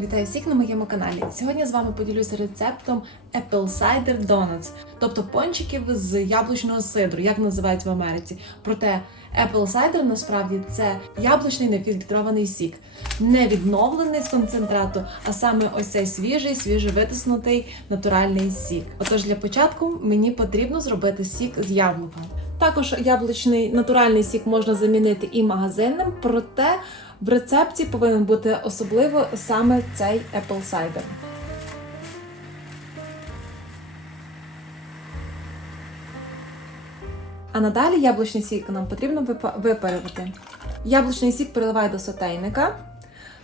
Вітаю всіх на моєму каналі. Сьогодні з вами поділюся рецептом Apple Cider Donuts, тобто пончиків з яблучного сидру, як називають в Америці. Проте Apple Cider насправді це яблучний нефільтрований сік, не відновлений з концентрату, а саме ось цей свіжий, свіжевитиснутий натуральний сік. Отож, для початку мені потрібно зробити сік з яблука. Також яблучний натуральний сік можна замінити і магазинним, проте в рецепті повинен бути особливо саме цей Apple Cider. А надалі яблучний сік нам потрібно випа- випарювати. Яблучний сік переливаю до сотейника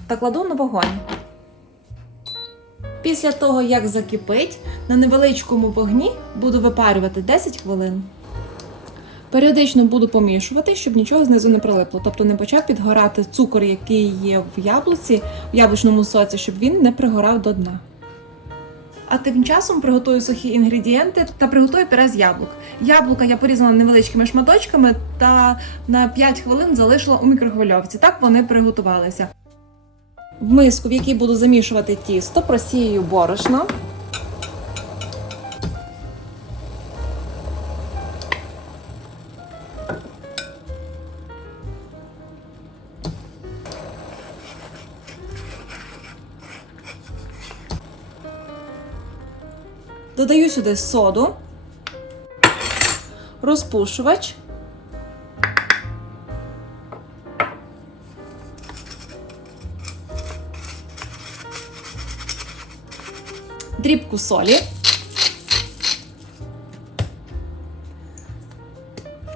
та кладу на вогонь. Після того, як закипить, на невеличкому вогні буду випарювати 10 хвилин. Періодично буду помішувати, щоб нічого знизу не прилипло, тобто не почав підгорати цукор, який є в яблуці, в яблучному соці, щоб він не пригорав до дна. А тим часом приготую сухі інгредієнти та приготую пюре з яблук. Яблука я порізала невеличкими шматочками та на 5 хвилин залишила у мікрохвильовці. Так вони приготувалися. В миску, в якій буду замішувати тісто, просію борошно. Додаю сюди соду, розпушувач. Дрібку солі.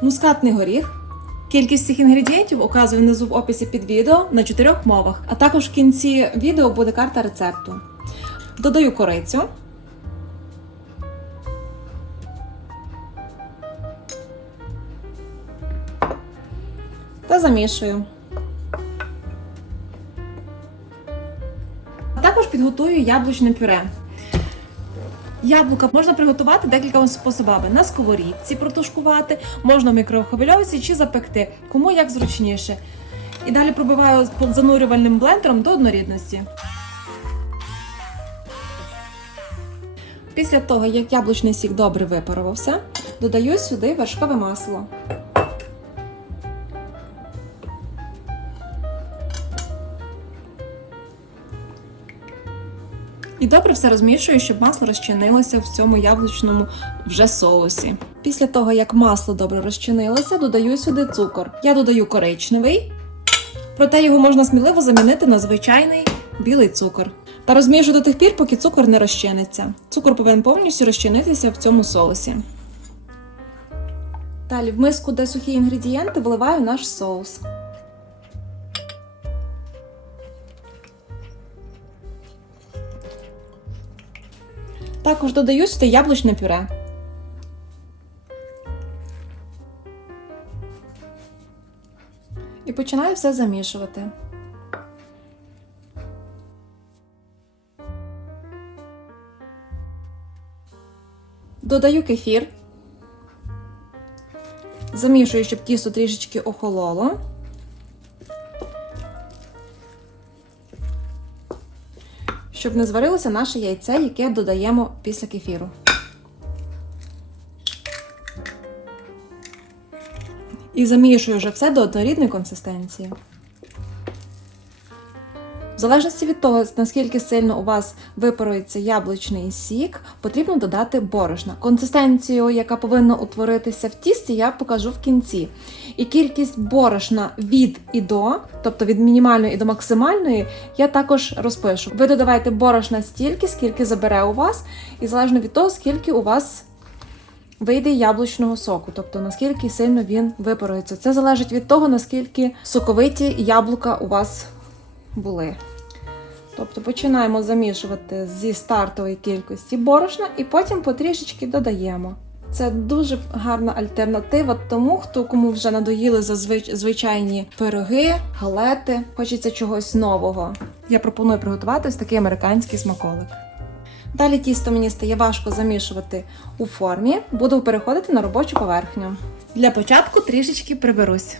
Мускатний горіх. Кількість цих інгредієнтів указую внизу в описі під відео на чотирьох мовах, а також в кінці відео буде карта рецепту. Додаю корицю. Замішую. Також підготую яблучне пюре. Яблука можна приготувати декількома способами: на сковорідці протушкувати, можна в мікрохвильовці чи запекти, кому як зручніше. І далі пробиваю занурювальним блендером до однорідності. Після того, як яблучний сік добре випарувався, додаю сюди вершкове масло. І добре все розмішую, щоб масло розчинилося в цьому яблучному вже соусі. Після того, як масло добре розчинилося, додаю сюди цукор. Я додаю коричневий, проте його можна сміливо замінити на звичайний білий цукор. Та розмішую до тих пір, поки цукор не розчиниться. Цукор повинен повністю розчинитися в цьому соусі. Далі в миску, де сухі інгредієнти, вливаю наш соус. Також додаю сюди яблучне пюре. І починаю все замішувати. Додаю кефір. Замішую, щоб тісто трішечки охололо. Щоб не зварилося наше яйце, яке додаємо після кефіру. І замішую вже все до однорідної консистенції. В залежності від того, наскільки сильно у вас випарується яблучний сік, потрібно додати борошна. Консистенцію, яка повинна утворитися в тісті, я покажу в кінці. І кількість борошна від і до, тобто від мінімальної і до максимальної, я також розпишу. Ви додавайте борошна стільки, скільки забере у вас, і залежно від того, скільки у вас вийде яблучного соку, тобто наскільки сильно він випарується. Це залежить від того, наскільки соковиті яблука у вас були. Тобто починаємо замішувати зі стартової кількості борошна і потім потрішечки додаємо. Це дуже гарна альтернатива тому, хто кому вже надоїли звичайні пироги, галети, хочеться чогось нового. Я пропоную приготувати ось такий американський смаколик. Далі тісто мені стає важко замішувати у формі, буду переходити на робочу поверхню. Для початку трішечки приберусь.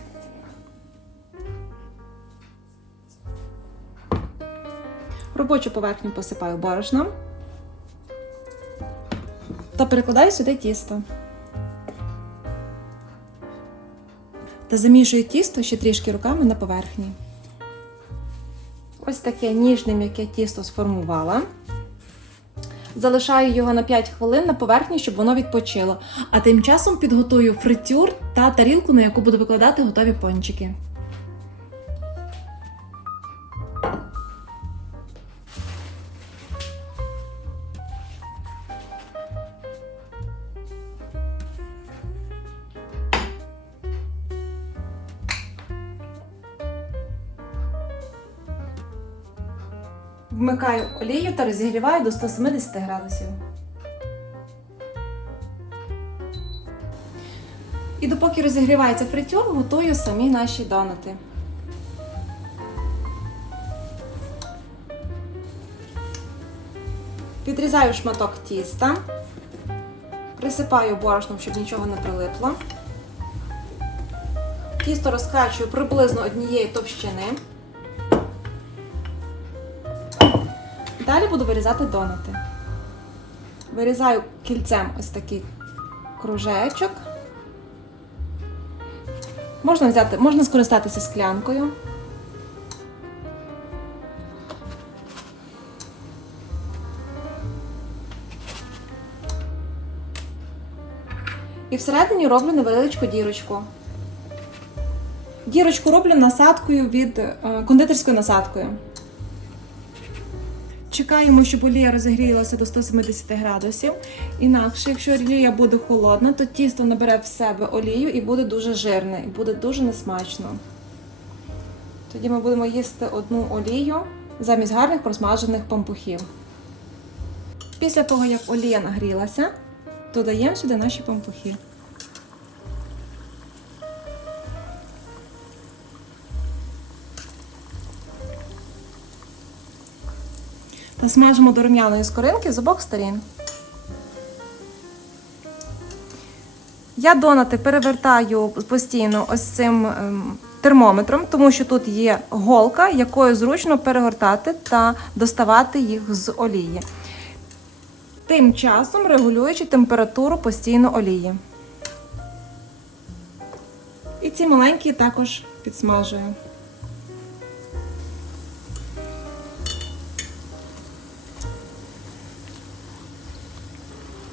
Робочу поверхню посипаю борошном та перекладаю сюди тісто. Та замішую тісто ще трішки руками на поверхні. Ось таке ніжне м'яке тісто сформувала. Залишаю його на 5 хвилин на поверхні, щоб воно відпочило. А тим часом підготую фритюр та тарілку, на яку буду викладати готові пончики. Вмикаю олію та розігріваю до 170 градусів. І допоки розігрівається фритюр, готую самі наші донати. Підрізаю шматок тіста, присипаю борошном, щоб нічого не прилипло. Тісто розкачую приблизно однієї товщини. Буду вирізати донати. Вирізаю кільцем ось такий кружечок. Можна взяти, можна скористатися склянкою. І всередині роблю невеличку дірочку. Дірочку роблю насадкою від е, кондитерською насадкою. Чекаємо, щоб олія розігрілася до 170 градусів. Інакше, якщо олія буде холодна, то тісто набере в себе олію і буде дуже жирне, і буде дуже несмачно. Тоді ми будемо їсти одну олію замість гарних просмажених пампухів. Після того, як олія нагрілася, додаємо сюди наші пампухи. Та смажимо до рум'яної скоринки з обох сторін. Я донати перевертаю постійно ось цим ем, термометром, тому що тут є голка, якою зручно перегортати та доставати їх з олії. Тим часом регулюючи температуру постійно олії. І ці маленькі також підсмажую.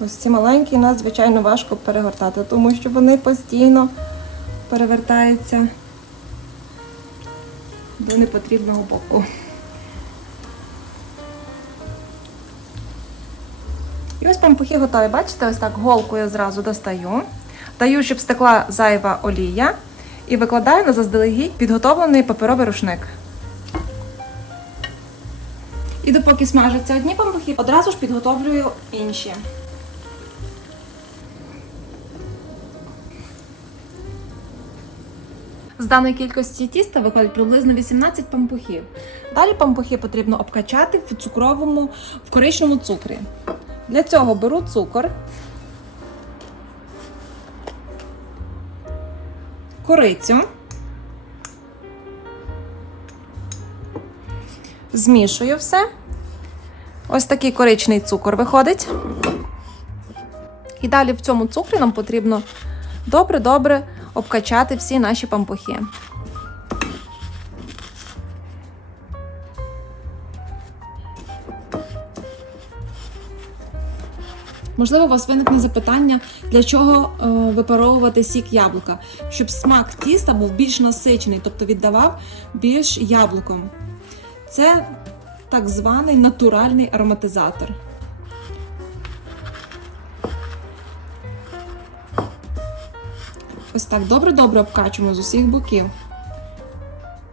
Ось ці маленькі надзвичайно важко перегортати, тому що вони постійно перевертаються до непотрібного боку. І ось пампухи готові. Бачите, ось так голкою зразу достаю. Даю, щоб стекла зайва олія, і викладаю на заздалегідь підготовлений паперовий рушник. І допоки смажаться одні пампухи, одразу ж підготовлюю інші. З даної кількості тіста виходить приблизно 18 пампухів. Далі пампухи потрібно обкачати в цукровому, в коричневому цукрі. Для цього беру цукор, корицю, змішую все. Ось такий коричний цукор виходить. І далі в цьому цукрі нам потрібно добре-добре обкачати всі наші пампухи. Можливо, у вас виникне запитання, для чого е, випаровувати сік яблука, щоб смак тіста був більш насичений, тобто віддавав більш яблуком. Це так званий натуральний ароматизатор. Ось так добре-добре обкачуємо з усіх боків,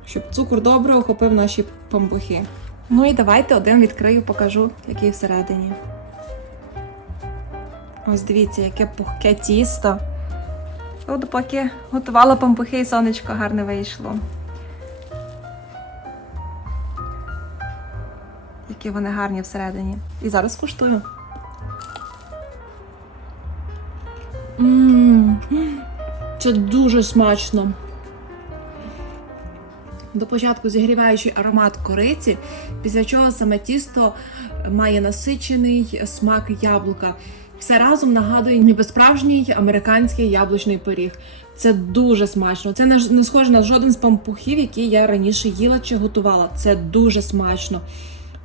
щоб цукор добре охопив наші пампухи. Ну і давайте один відкрию, покажу, який всередині. Ось дивіться, яке пухке тісто. От поки готувала пампухи і сонечко гарне вийшло. Які вони гарні всередині. І зараз куштую. Це дуже смачно. До початку зігріваючий аромат кориці, після чого саме тісто має насичений смак яблука. Все разом нагадує ніби справжній американський яблучний пиріг. Це дуже смачно. Це не схоже на жоден з пампухів, які я раніше їла чи готувала. Це дуже смачно.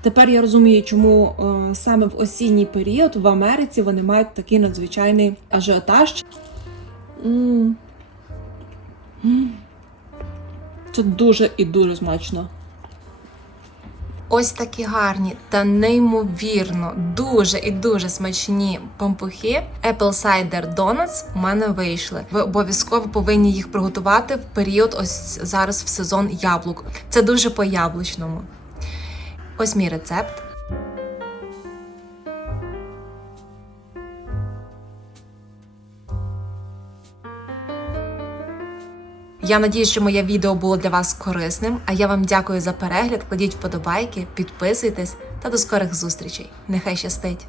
Тепер я розумію, чому е, саме в осінній період в Америці вони мають такий надзвичайний ажіотаж. М. Це дуже і дуже смачно. Ось такі гарні та неймовірно дуже і дуже смачні пампухи Apple Cider Donuts у мене вийшли. Ви обов'язково повинні їх приготувати в період ось зараз в сезон яблук. Це дуже по-яблучному. Ось мій рецепт. Я надіюсь, що моє відео було для вас корисним. А я вам дякую за перегляд. Кладіть вподобайки, підписуйтесь та до скорих зустрічей. Нехай щастить!